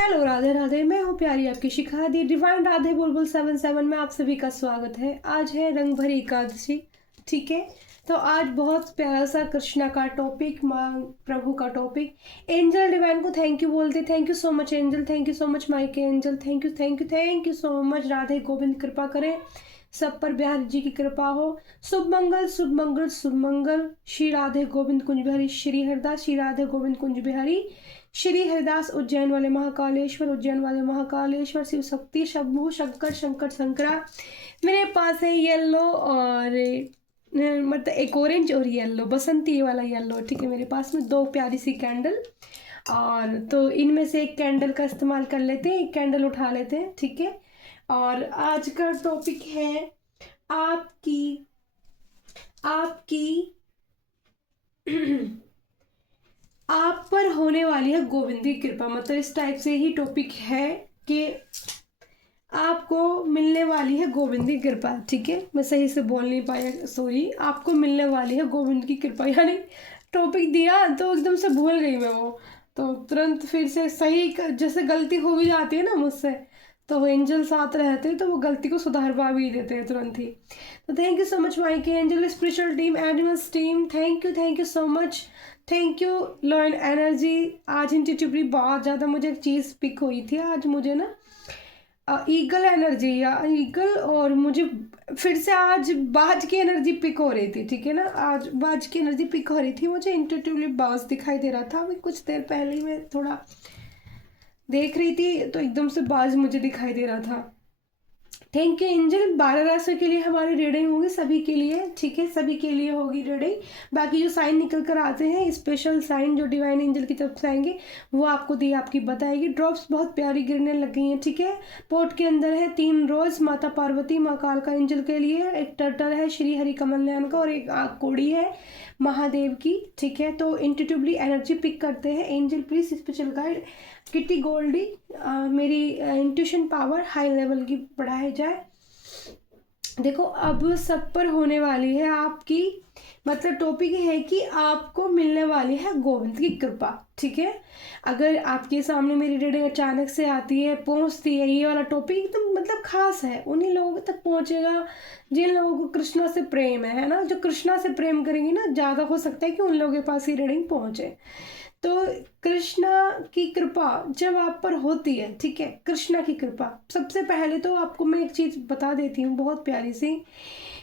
Hello Radhe Radhe, मैं हूँ प्यारी आपकी शिखा दी डिवाइन राधे बुलबुल 77 में आप सभी का स्वागत है। आज है रंग भरी एकादशी, ठीक है। तो आज बहुत प्यारा सा कृष्णा का टॉपिक, माँ प्रभु का टॉपिक। एंजल डिवाइन को थैंक यू बोलते, thank you so much angel, thank you so much Mike angel, thank you thank you thank you so much. Radhe Govind कृपा करें, सब पर बिहारी जी की कृपा हो। शुभ मंगल शुभ मंगल शुभ मंगल। श्री राधे गोविंद कुंज बिहारी श्री हरिदास, श्री राधे गोविंद कुंज बिहारी श्री हरिदास। उज्जैन वाले महाकालेश्वर, उज्जैन वाले महाकालेश्वर, शिव शक्ति शंभु शंकर शंकर शंकरा। मेरे पास है येलो और मतलब एक ऑरेंज और येलो, बसंती वाला येलो, ठीक है। मेरे पास में दो प्यारी सी कैंडल, और तो इनमें से एक कैंडल का इस्तेमाल कर लेते हैं, एक कैंडल उठा लेते हैं, ठीक है। और आज का टॉपिक है आपकी आपकी आप पर होने वाली है गोविंद की कृपा। मतलब इस टाइप से ही टॉपिक है कि आपको मिलने वाली है गोविंद की कृपा, ठीक है। मैं सही से बोल नहीं पाया, सॉरी। आपको मिलने वाली है गोविंद की कृपा, यानी टॉपिक दिया तो एकदम से भूल गई मैं वो, तो तुरंत फिर से सही जैसे गलती हो भी जाती है ना मुझसे, तो एंजल साथ रहते हैं तो वो गलती को सुधारवा भी देते हैं तुरंत ही। तो thank you so much my के angel spiritual team, animals team, thank you so much, thank you lion energy. आज इंट्यूटिवली बहुत ज़्यादा मुझे एक चीज़ पिक हुई थी आज मुझे ना, ईगल एनर्जी या ईगल, और मुझे फिर से आज बाज की एनर्जी पिक हो रही थी, ठीक है ना। आज बाज की एनर्जी पिक हो रही थी, मुझे इंट्यूटिवली बाज दिखाई दे रहा था। अभी कुछ देर पहले ही मैं थोड़ा देख रही थी तो एकदम से बाज मुझे दिखाई दे रहा था। Thank you angel. 12 राशि के लिए हमारी रीडिंग होगी, सभी के लिए, ठीक है, सभी के लिए होगी रीडिंग। बाकी जो साइन निकल कर आते हैं, स्पेशल साइन जो डिवाइन एंजल की तरफ से आएंगे, वो आपको दी आपकी बताएगी। ड्रॉप्स बहुत प्यारी गिरने लग गई हैं, ठीक है। पोर्ट के अंदर है 3 रोज, माता पार्वती, माँ कालका एंजल के लिए, एक टर्टल है श्री हरि कमल नयन का, और एक कोड़ी है महादेव की, ठीक है। तो इंट्यूटिवली एनर्जी पिक करते हैं। Angel please special guide Kitty Goldie, मेरी इंट्यूशन पावर हाई लेवल की बढ़ाई जाए। देखो अब सब पर होने वाली है आपकी, मतलब टॉपिक है कि आपको मिलने वाली है गोविंद की कृपा, ठीक है। अगर आपके सामने मेरी रीडिंग अचानक से आती है, पहुंचती है, ये वाला टॉपिक एकदम मतलब खास है, उन्हीं लोगों तक पहुंचेगा जिन लोगों को कृष्णा से प्रेम है ना। जो कृष्णा से प्रेम करेंगे ना, ज़्यादा हो सकता है कि उन लोगों के पास ये रीडिंग पहुंचे। तो कृष्णा की कृपा जब आप पर होती है, ठीक है, कृष्णा की कृपा, सबसे पहले तो आपको मैं एक चीज बता देती हूँ बहुत प्यारी सी,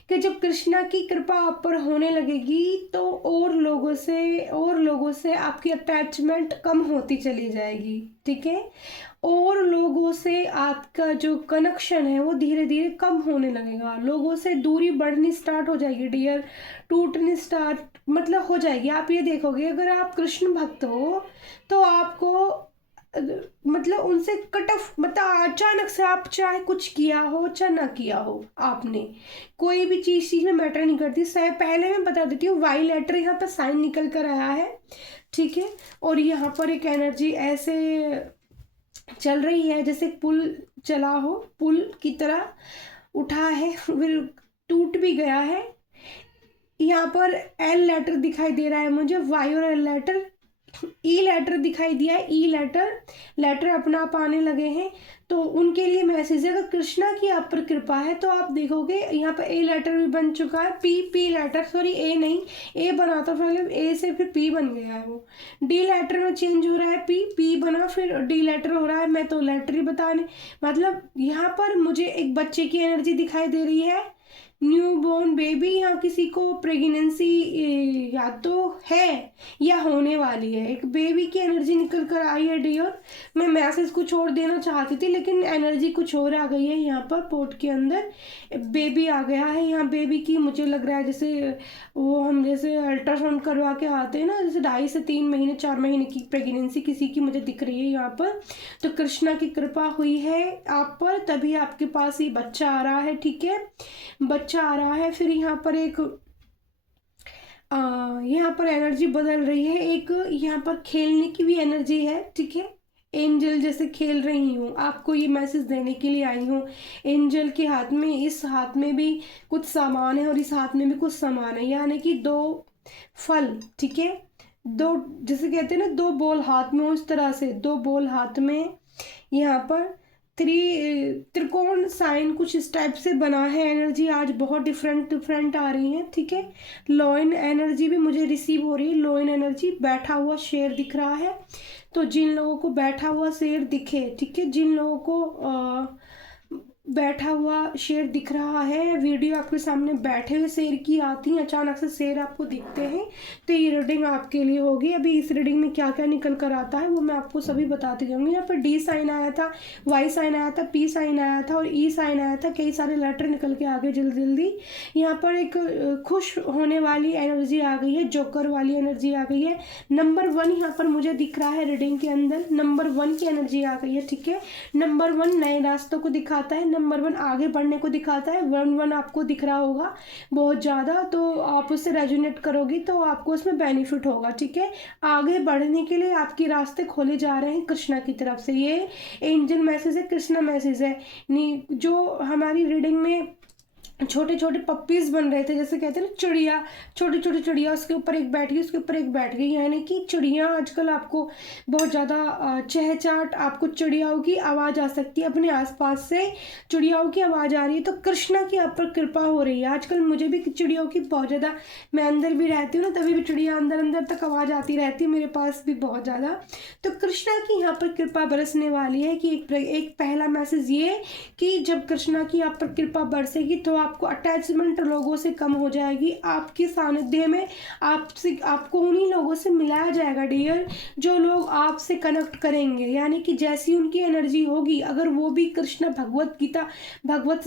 कि जब कृष्णा की कृपा आप पर होने लगेगी तो और लोगों से आपकी अटैचमेंट कम होती चली जाएगी, ठीक है। और लोगों से आपका जो कनेक्शन है वो धीरे धीरे कम होने लगेगा, लोगों से दूरी बढ़नी स्टार्ट हो जाएगी, डियर टूटनी स्टार्ट मतलब हो जाएगी। आप ये देखोगे, अगर आप कृष्ण भक्त हो तो आपको मतलब उनसे कट ऑफ, मतलब अचानक से आप चाहे कुछ किया हो चाहे ना किया हो, आपने कोई भी चीज में मैटर नहीं करती। पहले मैं बता देती हूँ, वाई लेटर यहाँ पर साइन निकल कर आया है, ठीक है। और यहाँ पर एक एनर्जी ऐसे चल रही है जैसे पुल चला हो, पुल की तरह उठा है फिर टूट भी गया है। यहाँ पर एल लेटर दिखाई दे रहा है मुझे, वाई और एल लेटर, ई लेटर दिखाई दिया है, ई लेटर अपना आप आने लगे हैं। तो उनके लिए मैसेज है, अगर कृष्णा की आप पर कृपा है तो आप देखोगे यहाँ पर ए लेटर भी बन चुका है, पी लेटर, सॉरी ए नहीं, ए बना था पहले, ए से फिर पी बन गया है, वो डी लेटर में चेंज हो रहा है, पी बना फिर डी लेटर हो रहा है। मैं तो लेटर ही बताने, मतलब यहाँ पर मुझे एक बच्चे की एनर्जी दिखाई दे रही है, न्यू बोर्न बेबी, यहाँ किसी को प्रेगनेंसी या तो है या होने वाली है, एक बेबी की एनर्जी निकल कर आई है डियर। मैं मैसेज कुछ और देना चाहती थी लेकिन एनर्जी कुछ और आ गई है। यहाँ पर पोर्ट के अंदर बेबी आ गया है, यहाँ बेबी की मुझे लग रहा है जैसे वो हम जैसे अल्ट्रासाउंड करवा के आते हैं ना, जैसे 2.5 से 3 महीने 4 महीने की प्रेगनेंसी किसी की मुझे दिख रही है यहाँ पर। तो कृष्णा की कृपा हुई है आप पर, तभी आपके पास ये बच्चा आ रहा है, ठीक है, बच्चा आ रहा है। फिर यहाँ पर एक यहाँ पर एनर्जी बदल रही है, एक यहाँ पर खेलने की भी एनर्जी है, ठीक है। एंजल जैसे खेल रही हूँ, आपको ये मैसेज देने के लिए आई हूँ। एंजल के हाथ में, इस हाथ में भी कुछ सामान है और इस हाथ में भी कुछ सामान है, यानी कि 2 फल, ठीक है। 2 जैसे कहते हैं ना 2 बॉल हाथ में, उस तरह से 2 बॉल हाथ में यहाँ पर त्रिकोण साइन कुछ इस टाइप से बना है। एनर्जी आज बहुत डिफरेंट डिफरेंट आ रही है, ठीक है। लॉइन एनर्जी भी मुझे रिसीव हो रही है। लॉइन एनर्जी बैठा हुआ शेर दिख रहा है, तो जिन लोगों को बैठा हुआ शेर दिखे, ठीक है, जिन लोगों को बैठा हुआ शेर दिख रहा है, वीडियो आपके सामने बैठे हुए शेर की आती है, अचानक से शेर आपको दिखते हैं, तो ये रीडिंग आपके लिए होगी। अभी इस रीडिंग में क्या क्या निकल कर आता है वो मैं आपको सभी बताती जाऊंगी। यहाँ पर डी साइन आया था, वाई साइन आया था, पी साइन आया था और ई साइन आया था। कई सारे लेटर निकल के आ गए जल्दी जल्दी। यहाँ पर एक खुश होने वाली एनर्जी आ गई है, जोकर वाली एनर्जी आ गई है। नंबर 1 यहाँ पर मुझे दिख रहा है रीडिंग के अंदर, नंबर 1 की एनर्जी आ गई है, ठीक है। नंबर 1 नए रास्तों को दिखाता है, नंबर 1 आगे बढ़ने को दिखाता है। 1 आपको दिख रहा होगा बहुत ज़्यादा, तो आप उससे रेजोनेट करोगी तो आपको उसमें बेनिफिट होगा, ठीक है। आगे बढ़ने के लिए आपके रास्ते खोले जा रहे हैं कृष्णा की तरफ से। ये एंजल मैसेज है, कृष्णा मैसेज है। जो हमारी रीडिंग में छोटे छोटे पप्पीज बन रहे थे, जैसे कहते हैं ना चिड़िया, छोटी छोटी चिड़िया, उसके ऊपर एक बैठ गई, उसके ऊपर एक बैठ गई, यानी कि चिड़िया आजकल आपको बहुत ज़्यादा चहचाट, आपको चिड़ियाओं की आवाज़ आ सकती है, अपने आसपास से चिड़ियाओं की आवाज़ आ रही है, तो कृष्णा की आप पर कृपा हो रही है। आजकल मुझे भी चिड़ियों की बहुत ज़्यादा, मैं अंदर भी रहती हूँ ना, तभी भी चिड़िया अंदर अंदर तक आवाज़ आती रहती है मेरे पास भी बहुत ज़्यादा। तो कृष्णा की यहाँ पर कृपा बरसने वाली है कि एक पहला मैसेज ये कि जब कृष्णा की आप पर कृपा बरसेगी तो आपको अटैचमेंट लोगों से कम हो जाएगी। आपके सानिध्य में आपको उन्हीं लोगों से मिलाया जाएगा डियर, जो लोग आपसे कनेक्ट करेंगे, यानी कि जैसी उनकी एनर्जी होगी, अगर वो भी कृष्ण भगवत गीता, भगवत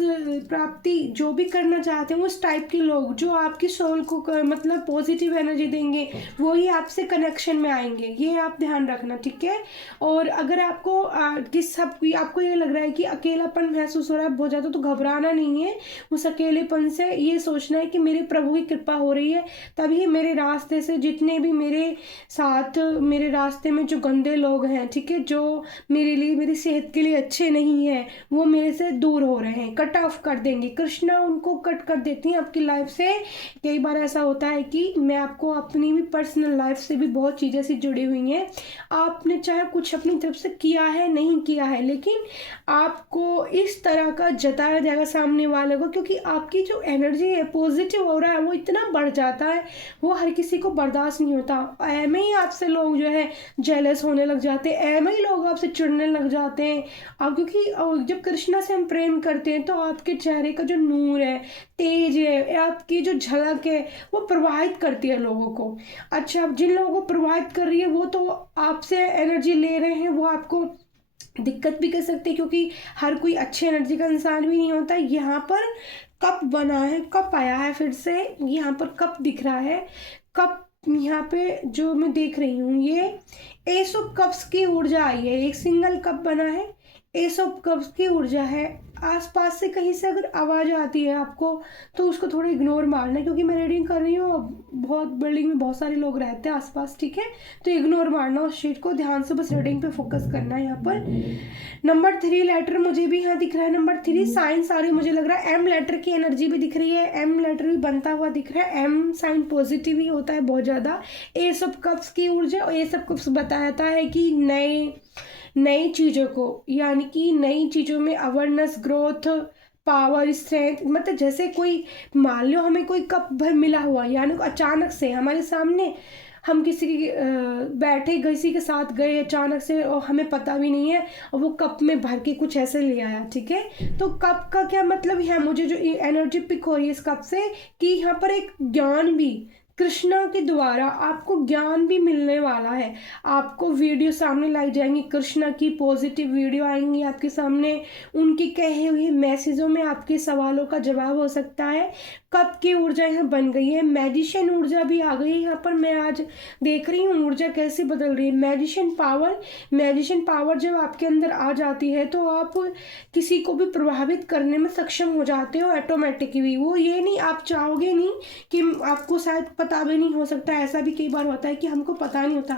प्राप्ति जो भी करना चाहते हैं, उस टाइप के लोग जो आपकी सोल को मतलब पॉजिटिव एनर्जी देंगे, वो ही आपसे कनेक्शन में आएंगे। ये आप ध्यान रखना, ठीक है। और अगर आपको आपको ये लग रहा है कि अकेलापन महसूस हो रहा है बहुत ज़्यादा, तो घबराना नहीं है। उस अकेलेपन से ये सोचना है कि मेरे प्रभु की कृपा हो रही है, तभी मेरे रास्ते से जितने भी मेरे साथ, मेरे रास्ते में जो गंदे लोग हैं, ठीक है, जो मेरे लिए, मेरी सेहत के लिए अच्छे नहीं हैं, वो मेरे से दूर हो रहे हैं, कट ऑफ कर देंगे। कृष्णा उनको कट कर देती हैं आपकी लाइफ से। कई बार ऐसा होता है कि मैं आपको अपनी भी पर्सनल लाइफ से भी बहुत चीज़ें से जुड़ी हुई हैं, आपने चाहे कुछ अपनी तरफ से किया है नहीं किया है, लेकिन आपको इस तरह का जताया जाएगा सामने वाले को, क्योंकि आपकी जो एनर्जी है, पॉजिटिव हो रहा है, वो इतना बढ़ जाता है, वो हर किसी को बर्दाश्त नहीं होता। ऐमे ही आपसे लोग जो है जेलस होने लग जाते हैं, ऐमे ही लोग आपसे चिढ़ने लग जाते हैं। अब क्योंकि जब कृष्णा से हम प्रेम करते हैं तो आपके चेहरे का जो नूर है, तेज है, आपकी जो झलक है, वो प्रवाहित करती है लोगों को। अच्छा, अब जिन लोगों को प्रवाहित कर रही है वो तो आपसे एनर्जी ले रहे हैं, वो आपको दिक्कत भी कर सकते हैं, क्योंकि हर कोई अच्छे एनर्जी का इंसान भी नहीं होता। यहाँ पर कप बना है, कप आया है फिर से, यहाँ पर कप दिख रहा है। कप यहाँ पे जो मैं देख रही हूँ, ये एस ऑफ कप्स की ऊर्जा आई है, एक सिंगल कप बना है, एस ऑफ कप्स की ऊर्जा है। आसपास से कहीं से अगर आवाज़ आती है आपको तो उसको थोड़ा इग्नोर मारना है, क्योंकि मैं रीडिंग कर रही हूँ, बहुत बिल्डिंग में बहुत सारे लोग रहते हैं आसपास, ठीक है, तो इग्नोर मारना उस चीज़ को, ध्यान से बस रीडिंग पे फोकस करना है। यहाँ पर नंबर 3 लेटर मुझे भी यहाँ दिख रहा है, नंबर 3 साइन सारी मुझे लग रहा है। एम लेटर की एनर्जी भी दिख रही है, एम लेटर भी बनता हुआ दिख रहा है। एम साइन पॉजिटिव ही होता है बहुत ज़्यादा। एस ऑफ कप्स की ऊर्जा, और एस ऑफ कप्स बताता है कि नई चीज़ों को, यानी कि नई चीज़ों में अवेयरनेस, ग्रोथ, पावर, स्ट्रेंथ, मतलब जैसे कोई मान लो हमें कोई कप भर मिला हुआ, यानी अचानक से हमारे सामने हम किसी की बैठे किसी के साथ गए अचानक से, और हमें पता भी नहीं है, और वो कप में भर के कुछ ऐसे ले आया, ठीक है। तो कप का क्या मतलब है, मुझे जो एनर्जी पिक हो रही है इस कप से, कि यहाँ पर एक ज्ञान भी कृष्णा के द्वारा आपको ज्ञान भी मिलने वाला है। आपको वीडियो सामने लाई जाएंगी, कृष्णा की पॉजिटिव वीडियो आएंगी आपके सामने, उनकी कहे हुए मैसेजों में आपके सवालों का जवाब हो सकता है। कब की ऊर्जा यहाँ बन गई है, मैजिशियन ऊर्जा भी आ गई है यहाँ पर। मैं आज देख रही हूँ ऊर्जा कैसे बदल रही है। मैजिशियन पावर जब आपके अंदर आ जाती है तो आप किसी को भी प्रभावित करने में सक्षम हो जाते हो ऑटोमेटिकली। वो ये नहीं, आप चाहोगे नहीं कि आपको शायद पता भी नहीं हो सकता, ऐसा भी कई बार होता है कि हमको पता नहीं होता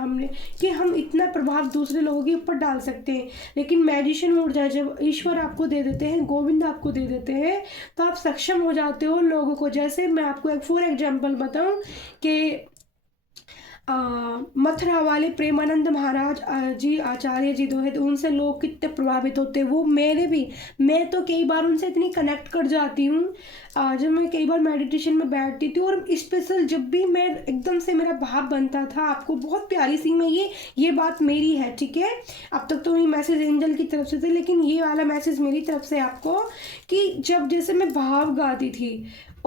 कि हम इतना प्रभाव दूसरे लोगों के ऊपर डाल सकते हैं, लेकिन मैजिशियन ऊर्जा जब ईश्वर आपको दे देते हैं, गोविंद आपको दे देते हैं, तो आप सक्षम हो जाते हो लोगों को। जैसे मैं आपको एक फॉर एग्जाम्पल बताऊं कि मथुरा वाले प्रेमानंद महाराज जी आचार्य जी जो है, तो उनसे लोग कितने प्रभावित होते हैं। वो मैं तो कई बार उनसे इतनी कनेक्ट कर जाती हूँ। जब मैं कई बार मेडिटेशन में बैठती थी, और स्पेशल जब भी मैं एकदम से मेरा भाव बनता था, आपको बहुत प्यारी सी मैं ये बात मेरी है, ठीक है। अब तक तो ये मैसेज एंजल की तरफ से थे, लेकिन ये वाला मैसेज मेरी तरफ से आपको, कि जब जैसे मैं भाव गाती थी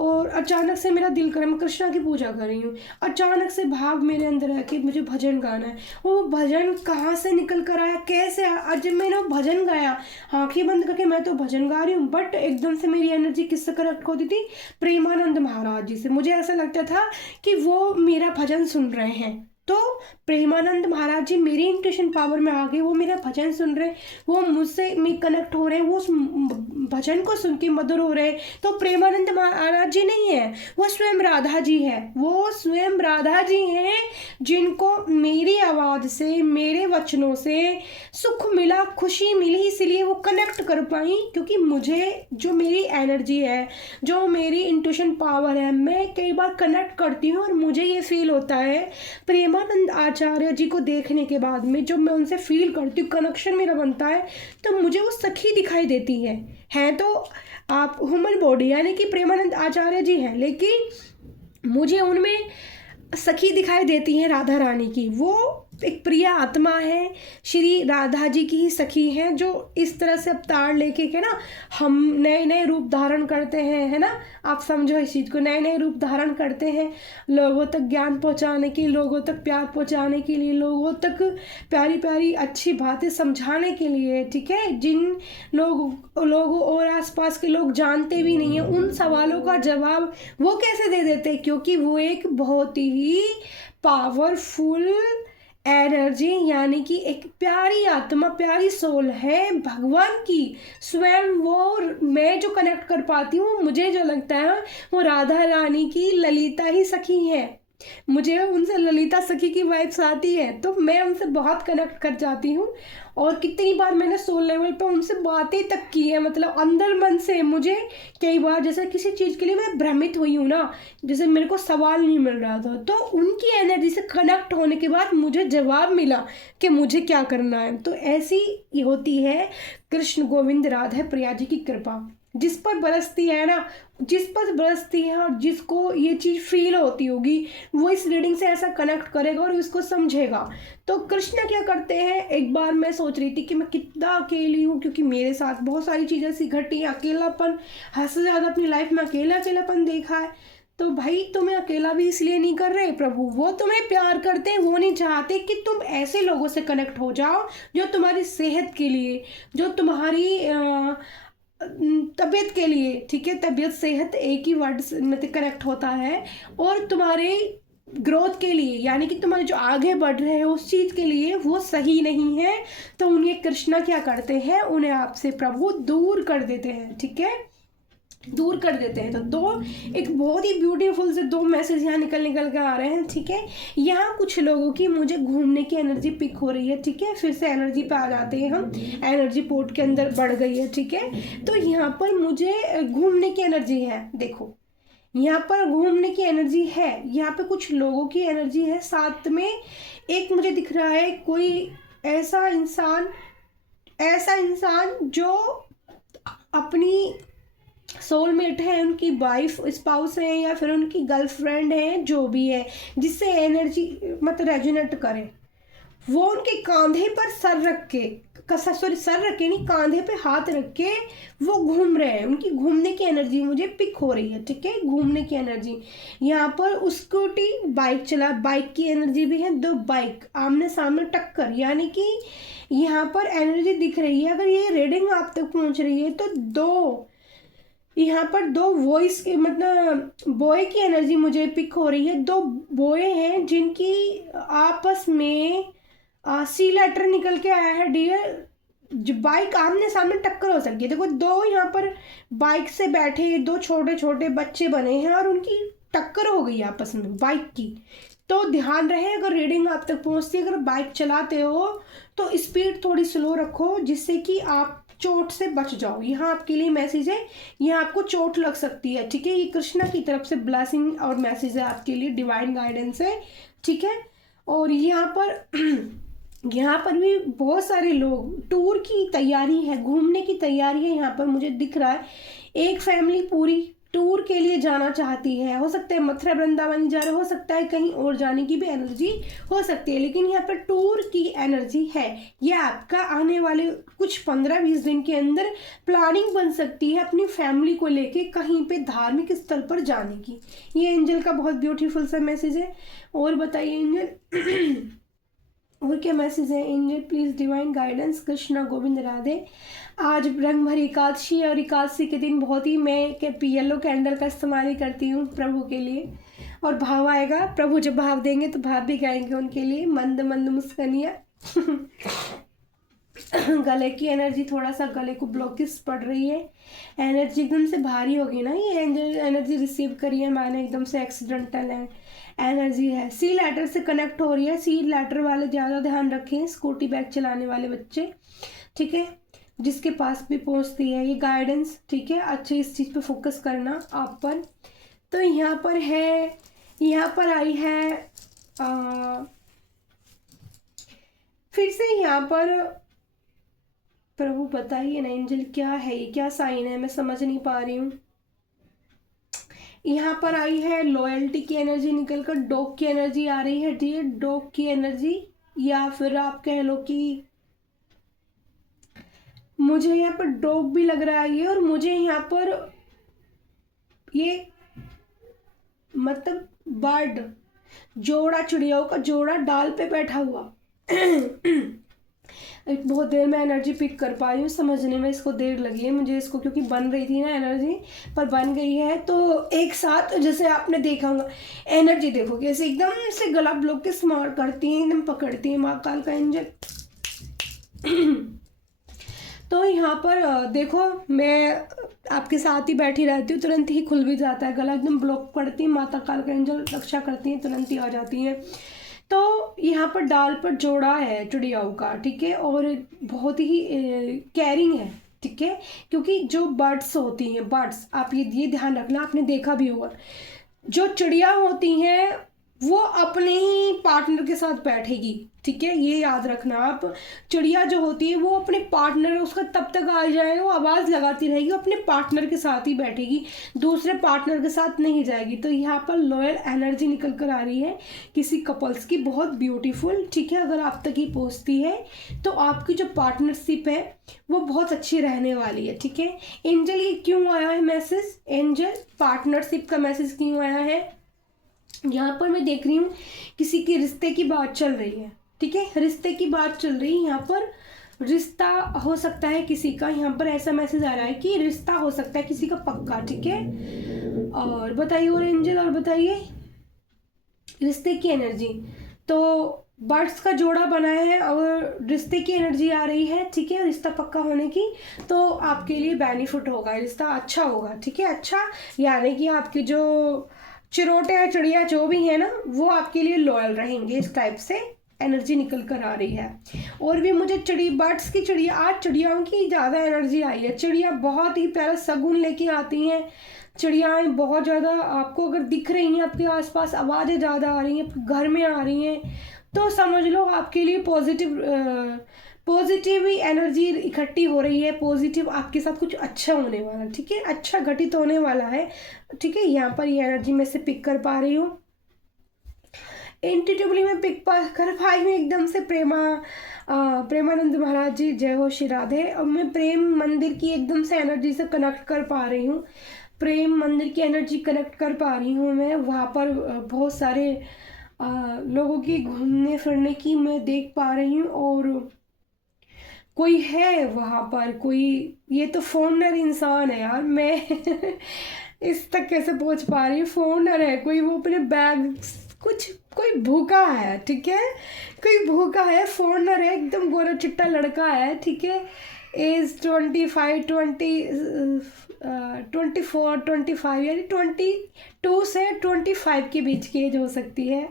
और अचानक से मेरा दिल करे, मैं कृष्णा की पूजा कर रही हूँ, अचानक से भाव मेरे अंदर है कि मुझे भजन गाना है। वो भजन कहाँ से निकल कर आया, कैसे आज जब मैंने वो भजन गाया, आंखें बंद करके मैं तो भजन गा रही हूँ, बट एकदम से मेरी एनर्जी किससे कनेक्ट होती थी, प्रेमानंद महाराज जी से। मुझे ऐसा लगता था कि वो मेरा भजन सुन रहे हैं। तो प्रेमानंद महाराज जी मेरी इंट्यूशन पावर में आ गए, वो मेरा भजन सुन रहे हैं, वो मुझसे में कनेक्ट हो रहे हैं, वो उस भजन को सुन के मधुर हो रहे हैं। तो प्रेमानंद महाराज जी नहीं है, वो स्वयं राधा जी है। वो स्वयं राधा जी हैं, जिनको मेरी आवाज़ से, मेरे वचनों से सुख मिला, खुशी मिली, इसलिए वो कनेक्ट कर पाई। क्योंकि मुझे जो मेरी एनर्जी है, जो मेरी इंट्यूशन पावर है, मैं कई बार कनेक्ट करती हूँ, और मुझे ये फील होता है प्रेमानंद आचार्य जी को देखने के बाद में, जब मैं उनसे फील करती हूँ, कनेक्शन मेरा बनता है, तो मुझे वो सखी दिखाई देती है तो आप ह्यूमन बॉडी यानी कि प्रेमानंद आचार्य जी हैं, लेकिन मुझे उनमें सखी दिखाई देती हैं राधा रानी की। वो एक प्रिय आत्मा है, श्री राधा जी की ही सखी हैं, जो इस तरह से अवतार लेके के ना हम नए नए रूप धारण करते हैं, है ना। आप समझो इस चीज़ को, नए नए रूप धारण करते हैं लोगों तक ज्ञान पहुंचाने के, लोगों तक प्यार पहुंचाने के लिए, लोगों तक प्यारी प्यारी अच्छी बातें समझाने के लिए, ठीक है। जिन लोगों और आसपास के लोग जानते भी नहीं है, उन सवालों का जवाब वो कैसे दे देते, क्योंकि वो एक बहुत ही पावरफुल एनर्जी यानी कि एक प्यारी आत्मा, प्यारी सोल है भगवान की स्वयं। वो मैं जो कनेक्ट कर पाती हूँ, मुझे जो लगता है वो राधा रानी की ललिता ही सखी है। मुझे उनसे ललिता सखी की वाइब्स आती है, तो मैं उनसे बहुत कनेक्ट कर जाती हूँ। और कितनी बार मैंने सोल लेवल पे उनसे बातें तक की है, मतलब अंदर मन से। मुझे कई बार जैसे किसी चीज़ के लिए मैं भ्रमित हुई हूँ ना, जैसे मेरे को सवाल नहीं मिल रहा था, तो उनकी एनर्जी से कनेक्ट होने के बाद मुझे जवाब मिला कि मुझे क्या करना है। तो ऐसी होती है कृष्ण गोविंद राधा प्रिया जी की कृपा, जिस पर बरसती है ना, जिस पर बरसती है, और जिसको ये चीज़ फील होती होगी, वो इस रीडिंग से ऐसा कनेक्ट करेगा और इसको समझेगा। तो कृष्ण क्या करते हैं, एक बार मैं सोच रही थी कि मैं कितना अकेली हूँ, क्योंकि मेरे साथ बहुत सारी चीज़ें ऐसी घटी, अकेलापन, हद से ज़्यादा अपनी लाइफ में अकेलापन देखा है। तो भाई तुम्हें अकेला भी इसलिए नहीं कर रहे प्रभु, वो तुम्हें प्यार करते हैं, वो नहीं चाहते कि तुम ऐसे लोगों से कनेक्ट हो जाओ जो तुम्हारी सेहत के लिए, जो तुम्हारी तबीयत के लिए, ठीक है। तबीयत सेहत एक ही वर्ड में कनेक्ट होता है, और तुम्हारे ग्रोथ के लिए यानी कि तुम्हारे जो आगे बढ़ रहे हो उस चीज़ के लिए वो सही नहीं है। तो उन्हें कृष्णा क्या करते हैं, उन्हें आपसे प्रभु दूर कर देते हैं, ठीक है, दूर कर देते हैं। तो दो एक बहुत ही ब्यूटीफुल से दो मैसेज यहाँ निकल के आ रहे हैं, ठीक है। यहाँ कुछ लोगों की मुझे घूमने की एनर्जी पिक हो रही है, ठीक है। फिर से एनर्जी पे आ जाते हैं हम, एनर्जी पोर्ट के अंदर बढ़ गई है, ठीक है। तो यहाँ पर मुझे घूमने की एनर्जी है, देखो यहाँ पर घूमने की एनर्जी है, यहाँ पे कुछ लोगों की एनर्जी है, साथ में एक मुझे दिख रहा है कोई ऐसा इंसान जो अपनी सोलमेट है, उनकी वाइफ स्पाउस है, या फिर उनकी गर्लफ्रेंड है, जो भी है, जिससे एनर्जी मतलब रेजोनेट करे, वो उनके कांधे पर सर रख के, सर रख के नहीं, कांधे पे हाथ रख के वो घूम रहे हैं। उनकी घूमने की एनर्जी मुझे पिक हो रही है, ठीक है, घूमने की एनर्जी। यहाँ पर स्कूटी बाइक चला, बाइक की एनर्जी भी है, दो बाइक आमने सामने टक्कर, यानी कि यहाँ पर एनर्जी दिख रही है। अगर ये रीडिंग आप तक पहुँच रही है तो यहाँ पर दो वॉइस के मतलब बॉय की एनर्जी मुझे पिक हो रही है। दो बॉय हैं जिनकी आपस में सी लेटर निकल के आया है डियर। जो बाइक आमने सामने टक्कर हो सकती है। देखो दो यहाँ पर बाइक से बैठे दो छोटे छोटे बच्चे बने हैं और उनकी टक्कर हो गई आपस में बाइक की। तो ध्यान रहे, अगर रीडिंग आप तक पहुँचती है, अगर बाइक चलाते हो तो स्पीड थोड़ी स्लो रखो, जिससे कि आप चोट से बच जाओ। यहाँ आपके लिए मैसेज है, यहाँ आपको चोट लग सकती है, ठीक है। ये कृष्णा की तरफ से ब्लेसिंग और मैसेज है आपके लिए, डिवाइन गाइडेंस है, ठीक है। और यहाँ पर यहाँ पर भी बहुत सारे लोग टूर की तैयारी है, घूमने की तैयारी है, यहाँ पर मुझे दिख रहा है। एक फैमिली पूरी टूर के लिए जाना चाहती है, हो सकता है मथुरा वृंदावन जा रहे, हो सकता है कहीं और जाने की भी एनर्जी हो सकती है, लेकिन यहाँ पर टूर की एनर्जी है। ये आपका आने वाले कुछ 15-20 दिन के अंदर प्लानिंग बन सकती है अपनी फैमिली को लेके कहीं पे धार्मिक स्थल पर जाने की। ये एंजल का बहुत ब्यूटीफुल सा मैसेज है। और बताइए एंजल और क्या मैसेज है angel, please divine guidance. Krishna Govind Radhe. आज रंग भरी एकादशी और एकादशी के दिन बहुत ही मैं येलो कैंडल का इस्तेमाल ही करती हूँ प्रभु के लिए, और भाव आएगा, प्रभु जब भाव देंगे तो भाव भी गाएंगे उनके लिए। मंद मंद मुस्कानियाँ। गले की एनर्जी, थोड़ा सा गले को ब्लॉकेज पड़ रही है, एनर्जी एकदम से भारी होगी ना, ये एनर्जी रिसीव करी है मैंने, एकदम से एक्सीडेंटल है एनर्जी है। सी लेटर से कनेक्ट हो रही है, सी लेटर वाले ज़्यादा ध्यान रखें, स्कूटी बैग चलाने वाले बच्चे, ठीक है, जिसके पास भी पहुंचती है ये गाइडेंस, ठीक है, अच्छे इस चीज़ पे फोकस करना आप पर। तो यहाँ पर है, यहाँ पर आई है फिर से यहाँ पर प्रभु बताइए ना एंजल क्या है, ये क्या साइन है, मैं समझ नहीं पा रही हूँ। यहाँ पर आई है लॉयल्टी की एनर्जी निकलकर डॉग की एनर्जी आ रही है, ठीक है, डॉग की एनर्जी, या फिर आप कह लो कि मुझे यहाँ पर डॉग भी लग रहा है ये, और मुझे यहाँ पर ये मतलब बर्ड, जोड़ा, चिड़ियाओं का जोड़ा डाल पे बैठा हुआ। बहुत देर में एनर्जी पिक कर पा रही हूँ, समझने में इसको देर लगी है मुझे इसको, क्योंकि बन रही थी ना एनर्जी, पर बन गई है। तो एक साथ जैसे आपने देखा होगा एनर्जी, देखो कैसे एकदम से गला ब्लॉक के स्मार्ट करती हैं, एकदम पकड़ती हैं माँ काल का एंजल। तो यहाँ पर देखो मैं आपके साथ ही बैठी रहती हूँ, तुरंत ही खुल भी जाता है गला, एकदम ब्लॉक करती है, माता काल का एंजल रक्षा करती हैं, तुरंत ही आ जाती हैं। तो यहाँ पर डाल पर जोड़ा है चिड़ियाओं का, ठीक है, और बहुत ही केयरिंग है, ठीक है, क्योंकि जो बर्ड्स होती हैं, बर्ड्स आप ये ध्यान रखना, आपने देखा भी होगा जो चिड़िया होती हैं वो अपने ही पार्टनर के साथ बैठेगी, ठीक है, ये याद रखना आप। चिड़िया जो होती है वो अपने पार्टनर, उसका तब तक आ जाएगा, वो आवाज़ लगाती रहेगी, अपने पार्टनर के साथ ही बैठेगी, दूसरे पार्टनर के साथ नहीं जाएगी। तो यहाँ पर लॉयल एनर्जी निकल कर आ रही है किसी कपल्स की, बहुत ब्यूटीफुल, ठीक है, अगर आप तक ही पहुँचती है तो आपकी जो पार्टनरशिप है वो बहुत अच्छी रहने वाली है, ठीक है। एंजल ये क्यों आया है मैसेज, एंजल पार्टनरशिप का मैसेज क्यों आया है? यहाँ पर मैं देख रही हूँ किसी के रिश्ते की बात चल रही है, ठीक है, रिश्ते की बात चल रही है, यहाँ पर रिश्ता हो सकता है किसी का, यहाँ पर ऐसा मैसेज आ रहा है कि रिश्ता हो सकता है किसी का पक्का, ठीक है। और बताइए और एंजल, और बताइए रिश्ते की एनर्जी। तो बर्ड्स का जोड़ा बनाया है और रिश्ते की एनर्जी आ रही है, ठीक है, रिश्ता पक्का होने की, तो आपके लिए बेनिफिट होगा, रिश्ता अच्छा होगा, ठीक है, अच्छा, यानी कि आपके जो चिरोटे या चिड़िया जो भी है ना वो आपके लिए लॉयल रहेंगे, इस टाइप से एनर्जी निकल कर आ रही है। और भी मुझे बर्ड्स की चिड़िया, आज चिड़ियाओं की ज़्यादा एनर्जी आई है, चिड़िया बहुत ही प्यारा शगुन लेके आती हैं, चिड़ियाएँ बहुत ज़्यादा आपको अगर दिख रही हैं, आपके आसपास आवाज़ें ज़्यादा आ रही हैं, आपके घर में आ रही हैं, तो समझ लो आपके लिए पॉजिटिव ही एनर्जी इकट्ठी हो रही है, पॉजिटिव आपके साथ कुछ अच्छा होने वाला, ठीक है, अच्छा घटित होने वाला है, ठीक है। यहाँ पर ये एनर्जी में से पिक कर पा रही हूँ, इंट्यूटिवली मैं पिक कर पाई हूँ एकदम से। प्रेमानंद महाराज जी जय हो, श्री राधे। और मैं प्रेम मंदिर की एकदम से एनर्जी से कनेक्ट कर पा रही हूँ, प्रेम मंदिर की एनर्जी कनेक्ट कर पा रही हूँ मैं। वहाँ पर बहुत सारे लोगों की घूमने फिरने की मैं देख पा रही हूँ, और कोई है वहाँ पर, कोई, ये तो फॉरनर इंसान है यार, मैं इस तक कैसे पहुँच पा रही हूँ, फॉरनर है कोई, वो अपने बैग कुछ, कोई भूखा है, ठीक है, कोई भूखा है, फॉरनर है, एकदम गोरा चिट्टा लड़का है, ठीक है, एज 24 यानी 22 से 25 के बीच की एज हो सकती है,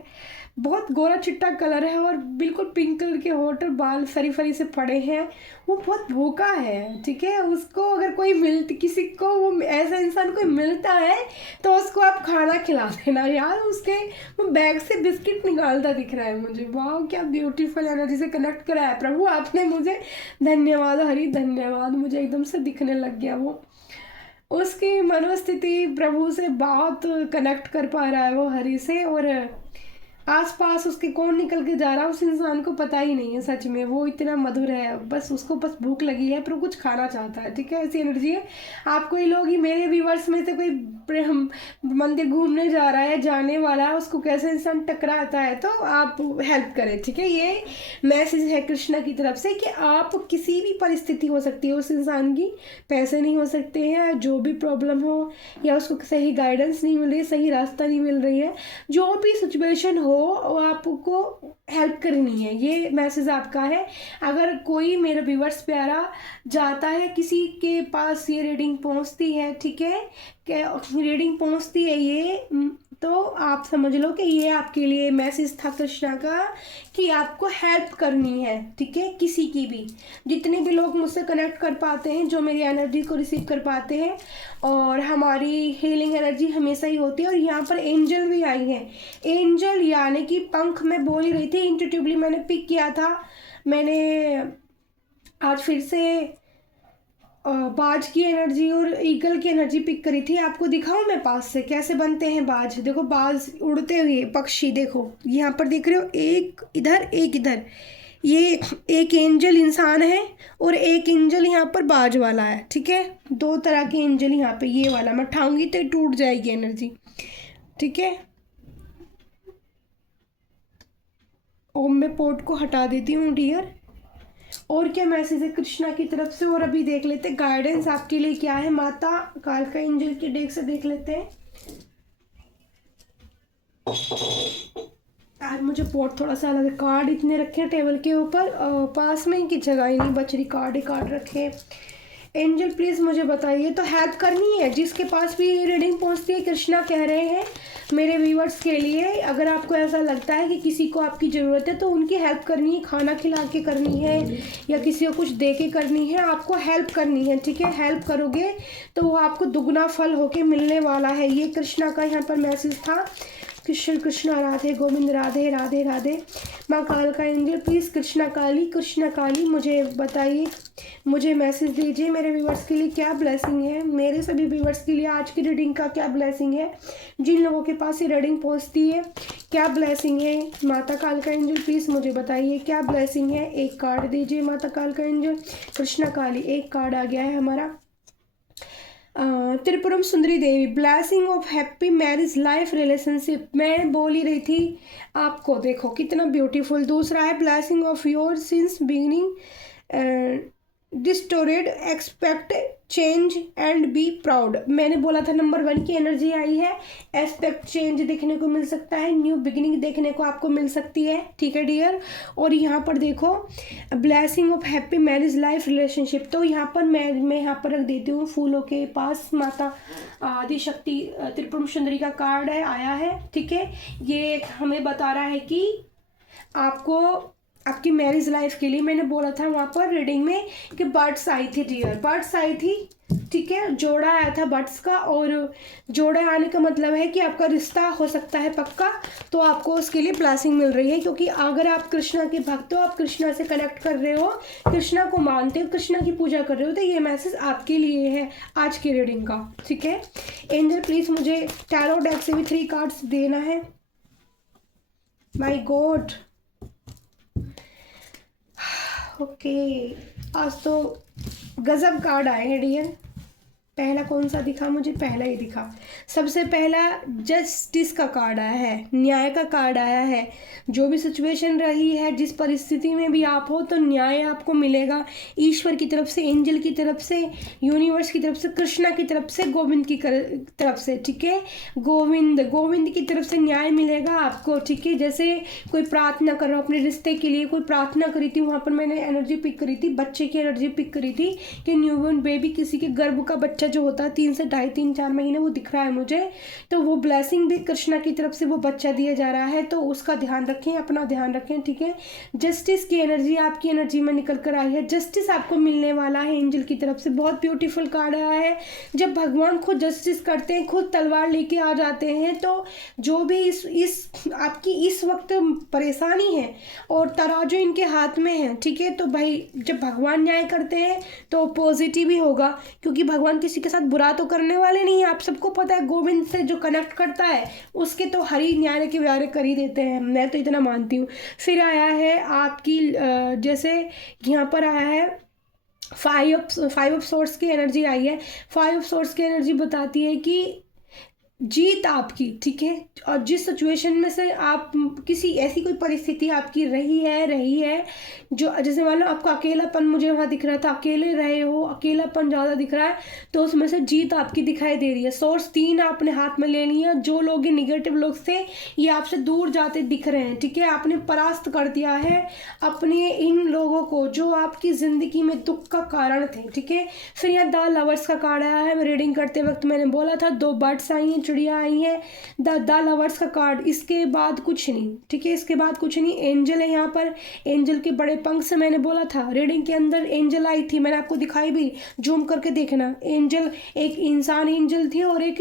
बहुत गोरा चिट्टा कलर है और बिल्कुल पिंक कलर के होठ और बाल फरी फरी से पड़े हैं। वो बहुत भूखा है, ठीक है। उसको अगर कोई किसी को वो ऐसा इंसान कोई मिलता है तो उसको आप खाना खिला देना यार। उसके वो बैग से बिस्किट निकालता दिख रहा है मुझे। वाह, क्या ब्यूटीफुल एनर्जी से कनेक्ट करा है प्रभु आपने मुझे। धन्यवाद हरी, धन्यवाद। मुझे एकदम से दिखने लग गया वो, उसकी मनोस्थिति प्रभु से बहुत कनेक्ट कर पा रहा है वो हरी से। और आसपास उसके कौन निकल के जा रहा है उस इंसान को पता ही नहीं है। सच में वो इतना मधुर है, बस उसको बस भूख लगी है पर कुछ खाना चाहता है, ठीक है। ऐसी एनर्जी है। आप कोई लोग ही मेरे व्यूवर्स में से कोई मंदिर घूमने जा रहा है, जाने वाला है, उसको कैसे इंसान टकराता है तो आप हेल्प करें, ठीक है। ये मैसेज है कृष्णा की तरफ से कि आप किसी भी परिस्थिति हो सकती है उस इंसान की, पैसे नहीं हो सकते हैं, जो भी प्रॉब्लम हो या उसको सही गाइडेंस नहीं मिल रही है, सही रास्ता नहीं मिल रही है, जो भी सिचुएशन हो आपको हेल्प करनी है। ये मैसेज आपका है। अगर कोई मेरा व्यूवर्स प्यारा जाता है, किसी के पास ये रीडिंग पहुंचती है, ठीक है, रीडिंग पहुंचती है ये, तो आप समझ लो कि ये आपके लिए मैसेज था कृष्णा का कि आपको हेल्प करनी है, ठीक है। किसी की भी, जितने भी लोग मुझसे कनेक्ट कर पाते हैं, जो मेरी एनर्जी को रिसीव कर पाते हैं, और हमारी हीलिंग एनर्जी हमेशा ही होती है। और यहाँ पर एंजल भी आई है। एंजल यानी कि पंख, मैं बोल ही रही थी, इंट्यूटिवली मैंने पिक किया था। मैंने आज फिर से बाज की एनर्जी और ईगल की एनर्जी पिक करी थी। आपको दिखाऊं मैं पास से कैसे बनते हैं बाज। देखो बाज उड़ते हुए पक्षी, देखो यहाँ पर देख रहे हो, एक इधर एक इधर। ये एक एंजल इंसान है और एक एंजल यहाँ पर बाज वाला है, ठीक है। दो तरह के एंजल यहाँ पे। ये वाला मैं उठाऊंगी तो टूट जाएगी एनर्जी, ठीक है। ओम मैं पोर्ट को हटा देती हूँ डियर। और क्या मैसेज है कृष्णा की तरफ से, और अभी देख लेते हैं गाइडेंस आपके लिए क्या है। माता कालका एंजल के डेक से देख लेते हैं। आज मुझे पोर्ट थोड़ा सा अलग, कार्ड इतने रखे हैं टेबल के ऊपर, पास में इनकी जगह ही नहीं बच रही, कार्ड ही कार्ड रखे। एंजल प्लीज़ मुझे बताइए, तो हेल्प करनी है जिसके पास भी रीडिंग पहुंचती है। कृष्णा कह रहे हैं मेरे व्यूवर्स के लिए, अगर आपको ऐसा लगता है कि किसी को आपकी ज़रूरत है तो उनकी हेल्प करनी है, खाना खिला के करनी है या किसी को कुछ दे के करनी है, आपको हेल्प करनी है, ठीक है। हेल्प करोगे तो वो आपको दुगना फल होके मिलने वाला है। ये कृष्णा का यहाँ पर मैसेज था। कृष्ण कृष्णा राधे गोविंद राधे राधे राधे। माँ कालका एंजल प्लीज़ कृष्णा काली मुझे बताइए, मुझे मैसेज दीजिए मेरे व्यूवर्स के लिए क्या ब्लेसिंग है, मेरे सभी व्यूवर्स के लिए आज की रीडिंग का क्या ब्लेसिंग है, जिन लोगों के पास ये रीडिंग पहुंचती है क्या ब्लेसिंग है। माता कालका एंजल प्लीज़ मुझे बताइए क्या ब्लेसिंग है। एक कार्ड दीजिए माता कालका एंजल। कृष्णा काली, एक कार्ड आ गया है हमारा। Tripuram Sundari Devi, blessing of happy marriage life relationship. मैं बोल ही रही थी आपको, देखो कितना ब्यूटीफुल। दूसरा है blessing of your sins beginning distorted expect change and be proud. मैंने बोला था नंबर 1 की एनर्जी आई है। एक्सपेक्ट चेंज देखने को मिल सकता है, न्यू बिगिनिंग देखने को आपको मिल सकती है, ठीक है डियर। और यहाँ पर देखो blessing of happy marriage life relationship, तो यहाँ पर मैं यहाँ पर रख देती हूँ फूलों के पास। माता आदि शक्ति त्रिपुर सुंदरी का कार्ड है, आया है, ठीक है। ये हमें बता रहा है कि आपको आपकी मैरिज लाइफ के लिए, मैंने बोला था वहाँ पर रीडिंग में कि बर्ड्स आई थी डियर, बर्ड्स आई थी, ठीक है। जोड़ा आया था बर्ड्स का, और जोड़ा आने का मतलब है कि आपका रिश्ता हो सकता है पक्का, तो आपको उसके लिए ब्लेसिंग मिल रही है। क्योंकि अगर आप कृष्णा के भक्त हो, आप कृष्णा से कनेक्ट कर रहे हो, कृष्णा को मानते हो, कृष्णा की पूजा कर रहे हो, तो ये मैसेज आपके लिए है आज की रीडिंग का, ठीक है। एंजल प्लीज़ मुझे टैरो डेक से भी 3 कार्ड्स देना है। माय गॉड, ओके आज तो गजब कार्ड आए हैं डियर। पहला कौन सा दिखा मुझे, पहला ही दिखा। सबसे पहला जस्टिस का कार्ड आया है, न्याय का कार्ड आया है। जो भी सिचुएशन रही है, जिस परिस्थिति में भी आप हो, तो न्याय आपको मिलेगा ईश्वर की तरफ से, एंजल की तरफ से, यूनिवर्स की तरफ से, कृष्णा की तरफ से, गोविंद की तरफ से, ठीक है। गोविंद की तरफ से न्याय मिलेगा आपको, ठीक है। जैसे कोई प्रार्थना कर रहा हो अपने रिश्ते के लिए, कोई प्रार्थना करी थी, वहाँ पर मैंने एनर्जी पिक करी थी, बच्चे की एनर्जी पिक करी थी कि न्यूबॉर्न बेबी, किसी के गर्भ का बच्चा बच्चा जो होता है 3 से 2.5-3-4 महीने वो दिख रहा है मुझे, तो वो ब्लेसिंग भी कृष्णा की तरफ से वो बच्चा दिया जा रहा है, तो उसका ध्यान रखें, अपना ध्यान रखें, ठीक है। जस्टिस की एनर्जी आपकी एनर्जी में निकल कर आई है, जस्टिस आपको मिलने वाला है एंजल की तरफ से, बहुत ब्यूटीफुल कार्ड आया है। जब भगवान खुद जस्टिस करते हैं, खुद तलवार लेके आ जाते हैं, तो जो भी इस आपकी इस वक्त परेशानी है और तराजू इनके हाथ में है, ठीक है, तो भाई जब भगवान न्याय करते हैं तो पॉजिटिव ही होगा, क्योंकि भगवान किसी के साथ बुरा तो करने वाले नहीं है। आप सबको पता है गोविंद से जो कनेक्ट करता है उसके तो हरी न्याय के व्यारे कर ही देते हैं, मैं तो इतना मानती हूँ। फिर आया है आपकी जैसे यहाँ पर आया है 5 ऑफ सोर्स की एनर्जी आई है। 5 ऑफ सोर्स की एनर्जी बताती है कि जीत आपकी, ठीक है, और जिस सिचुएशन में से आप किसी ऐसी कोई परिस्थिति आपकी रही है जो जैसे मान लो आपका अकेलापन मुझे वहाँ दिख रहा था, अकेले रहे हो, अकेलापन ज़्यादा दिख रहा है, तो उसमें से जीत आपकी दिखाई दे रही है। सोर्स 3 आपने हाथ में ले लिया, जो लोग निगेटिव लोग थे ये आपसे दूर जाते दिख रहे हैं, ठीक है, आपने परास्त कर दिया है अपने इन लोगों को जो आपकी ज़िंदगी में दुख का कारण थे, ठीक है। फिर यहाँ द लवर्स का कार्ड आया है, रीडिंग करते वक्त मैंने बोला था 2 बर्ड्स आई हैं, चिड़िया आई है, द लवर्स का कार्ड, इसके बाद कुछ नहीं, ठीक है, इसके बाद कुछ नहीं। एंजल है यहाँ पर, एंजल के बड़े पंख से मैंने बोला था रीडिंग के अंदर एंजल आई थी, मैंने आपको दिखाई भी, जूम करके देखना। एंजल एक इंसान एंजल थी और एक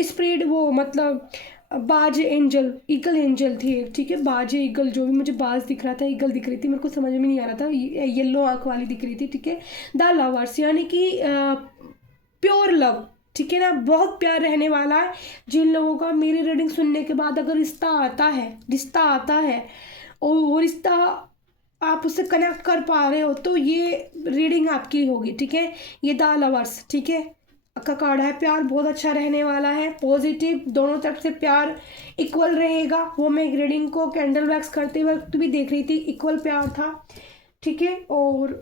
स्पिरिट वो मतलब बाज एंजल, ईगल एंजल थी, ठीक है, बाज ईगल, जो भी मुझे बाज दिख रहा था, ईगल दिख रही थी, मेरे को समझ में नहीं आ रहा था, येलो आंख वाली दिख रही थी, ठीक है। द लवर्स यानी कि प्योर लव, ठीक है ना, बहुत प्यार रहने वाला है जिन लोगों का मेरी रीडिंग सुनने के बाद अगर रिश्ता आता है और वो रिश्ता आप उससे कनेक्ट कर पा रहे हो तो ये रीडिंग आपकी होगी, ठीक है। ये द लवर्स, ठीक है, का कार्ड है। प्यार बहुत अच्छा रहने वाला है, पॉजिटिव, दोनों तरफ से प्यार इक्वल रहेगा। वो मैं एक रीडिंग को कैंडल वैक्स करते वक्त भी देख रही थी, इक्वल प्यार था, ठीक है। और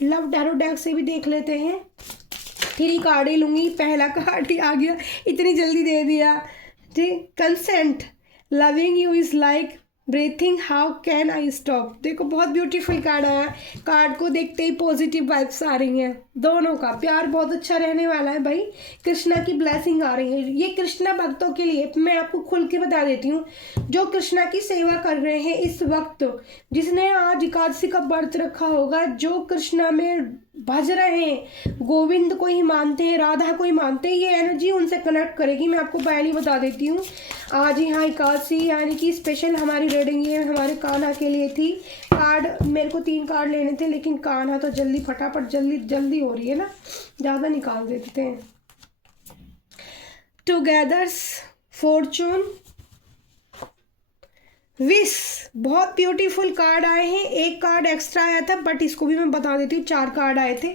लव टैरो डेक से भी देख लेते हैं, 3 कार्ड ही लूँगी, पहला कार्ड ही आ गया, इतनी जल्दी दे दिया, ठीक। Consent, loving you is like breathing, how can I stop. देखो बहुत ब्यूटीफुल कार्ड आया, कार्ड को देखते ही पॉजिटिव वाइब्स आ रही हैं, दोनों का प्यार बहुत अच्छा रहने वाला है भाई, कृष्णा की ब्लेसिंग आ रही है। ये कृष्णा भक्तों के लिए मैं आपको खुल के बता देती हूँ, जो कृष्णा की सेवा कर रहे हैं इस वक्त, जिसने आज एकादशी का व्रत रखा होगा, जो कृष्णा में भज रहे हैं, गोविंद को ही मानते हैं, राधा को ही मानते हैं, ये एनर्जी उनसे कनेक्ट करेगी। मैं आपको पहले बता देती हूँ, आज यहाँ एकादशी यानी कि स्पेशल हमारी रीडिंग ये हमारे कान्हा के लिए थी। कार्ड मेरे को 3 कार्ड लेने थे, लेकिन कान्हा तो जल्दी फटाफट जल्दी हो रही है ना, ज़्यादा निकाल देते हैं। टुगेदर्स, फॉर्चून, विश, बहुत ब्यूटीफुल कार्ड आए हैं। एक कार्ड एक्स्ट्रा आया था बट इसको भी मैं बता देती हूँ, 4 कार्ड आए थे,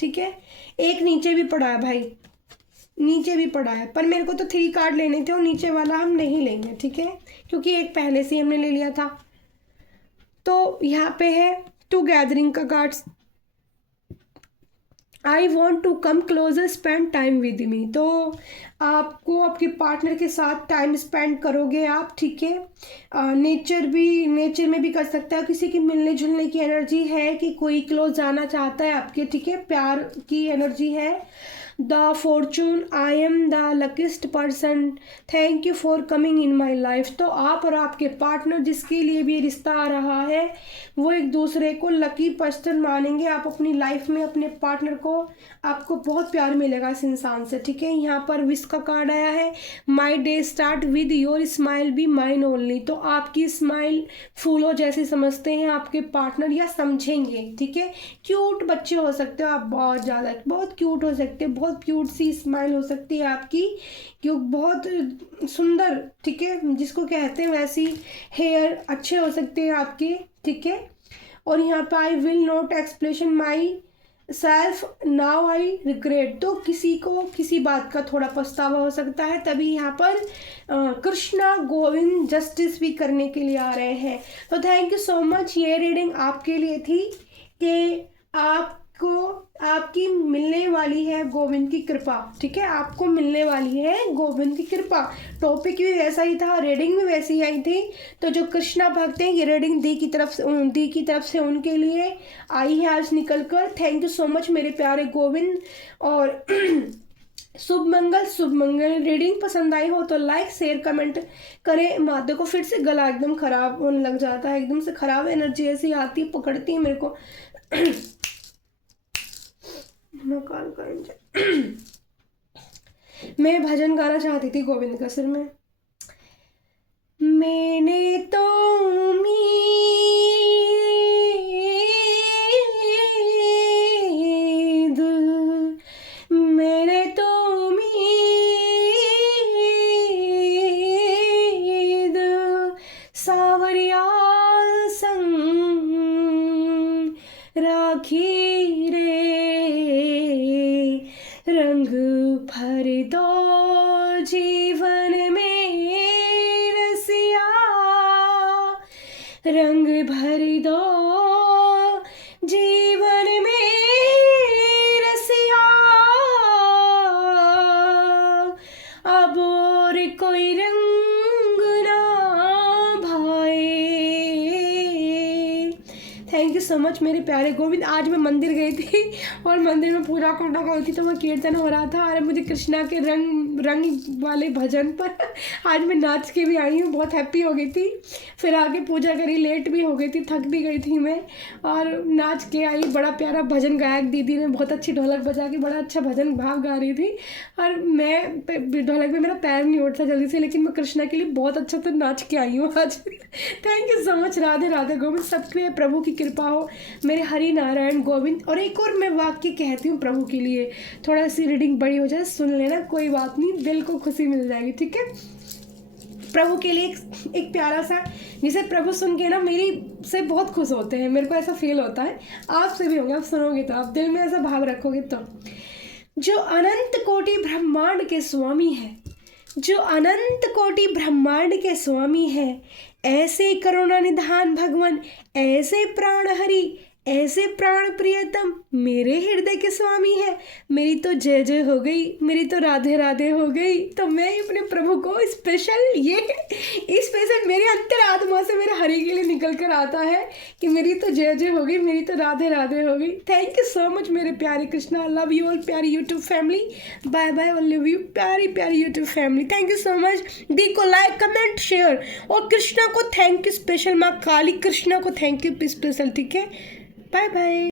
ठीक है। एक नीचे भी पड़ा है भाई, नीचे भी पड़ा है, पर मेरे को तो 3 कार्ड लेने थे और नीचे वाला हम नहीं लेंगे, ठीक है, क्योंकि एक पहले से हमने ले लिया था। तो यहाँ पे है टू गैदरिंग का cards, I want to come closer, spend time with me. तो आपको आपके पार्टनर के साथ टाइम स्पेंड करोगे आप, ठीक है। नेचर में भी कर सकता है, किसी की मिलने जुलने की एनर्जी है कि कोई क्लोज जाना चाहता है आपके, ठीक है, प्यार की एनर्जी है। The Fortune, I am the luckiest person, thank you for coming in my life. तो आप और आपके पार्टनर जिसके लिए भी रिश्ता आ रहा है वो एक दूसरे को लकी पर्सन मानेंगे। आप अपनी लाइफ में अपने पार्टनर को, आपको बहुत प्यार मिलेगा इस इंसान से, ठीक है। यहाँ पर विश का कार्ड आया है, my day start with your smile be mine only. तो आपकी स्माइल फूलों जैसे समझते हैं आपके पार्टनर या समझेंगे, ठीक है। क्यूट बच्चे हो सकते हो आप, बहुत ज़्यादा बहुत क्यूट हो सकते हैं, बहुत क्यूट सी स्माइल हो सकती है आपकी, क्यों बहुत सुंदर, ठीक है, जिसको कहते हैं वैसी हेयर अच्छे हो सकते हैं आपके, ठीक है। और यहाँ पे I will not explanation my self now I regret. तो किसी को किसी बात का थोड़ा पछतावा हो सकता है, तभी यहाँ पर कृष्णा गोविंद जस्टिस भी करने के लिए आ रहे हैं। तो थैंक यू सो मच, ये रीडिंग आपके लिए थी कि आप आपकी मिलने वाली है गोविंद की कृपा, ठीक है, आपको मिलने वाली है गोविंद की कृपा। टॉपिक भी वैसा ही था, रीडिंग भी वैसी आई थी। तो जो कृष्णा भक्त हैं, ये रीडिंग दी की तरफ से उनके लिए आई है आज निकल कर। थैंक यू सो मच मेरे प्यारे गोविंद। और शुभ मंगल। रीडिंग पसंद आई हो तो लाइक शेयर कमेंट करें। माधव को फिर से गला एकदम खराब होने लग जाता है, एकदम से खराब एनर्जी ऐसी आती पकड़ती है मेरे को। मैं भजन गाना चाहती थी गोविंद का सिर में। मैंने तो सावरिया संग राखी रे, रंग भर दो जीवन में रसिया, रंग भर दो जीवन में रसिया, अब और कोई रंग ना भाए। थैंक यू सो मच मेरे प्यारे गोविंद। आज मैं मंदिर गई थी और मंदिर में पूजा करना गई थी, तो वह कीर्तन हो रहा था और मुझे कृष्णा के रंग वाले भजन पर आज मैं नाच के भी आई हूँ, बहुत हैप्पी हो गई थी। फिर आके पूजा करी, लेट भी हो गई थी, थक भी गई थी मैं, और नाच के आई। बड़ा प्यारा भजन गायक दीदी ने बहुत अच्छी ढोलक बजा के बड़ा अच्छा भजन भाव गा रही थी, और मैं ढोलक में मेरा पैर नहीं उठता जल्दी से, लेकिन मैं कृष्णा के लिए बहुत अच्छा तो नाच के आई हूँ आज। Thank you so much. Radhe Radhe Govind. सबके प्रभु की कृपा हो मेरे हरि नारायण गोविंद। और एक और मैं वाक्य कहती हूँ प्रभु के लिए, थोड़ा सी रीडिंग बड़ी हो जाए, सुन लेना, कोई बात नहीं, दिल को खुशी मिल जाएगी, ठीक है। प्रभु के लिए एक प्यारा सा, जिसे प्रभु सुन के ना मेरी से बहुत खुश होते हैं, मेरे को ऐसा फील होता है, आपसे भी होगा, आप सुनोगे तो, आप दिल में ऐसा भाव रखोगे तो। जो अनंत कोटि ब्रह्मांड के स्वामी है, जो अनंत कोटि ब्रह्मांड के स्वामी है, ऐसे करुणा निधान भगवान, ऐसे प्राण हरि, ऐसे प्राण प्रियतम मेरे हृदय के स्वामी है। मेरी तो जय जय हो गई, मेरी तो राधे राधे हो गई। तो मैं अपने प्रभु को स्पेशल मेरे अंतरात्मा से मेरे हरि के लिए निकल कर आता है कि मेरी तो जय जय हो गई, मेरी तो राधे राधे हो गई। थैंक यू सो मच मेरे प्यारे कृष्णा। लव यू ऑल प्यारी YouTube family. Bye bye, love you प्यारी प्यारी YouTube family. Thank you so much. दी को लाइक कमेंट शेयर, और कृष्णा को थैंक यू स्पेशल, माँ काली कृष्णा को थैंक यू स्पेशल, ठीक है। Bye bye.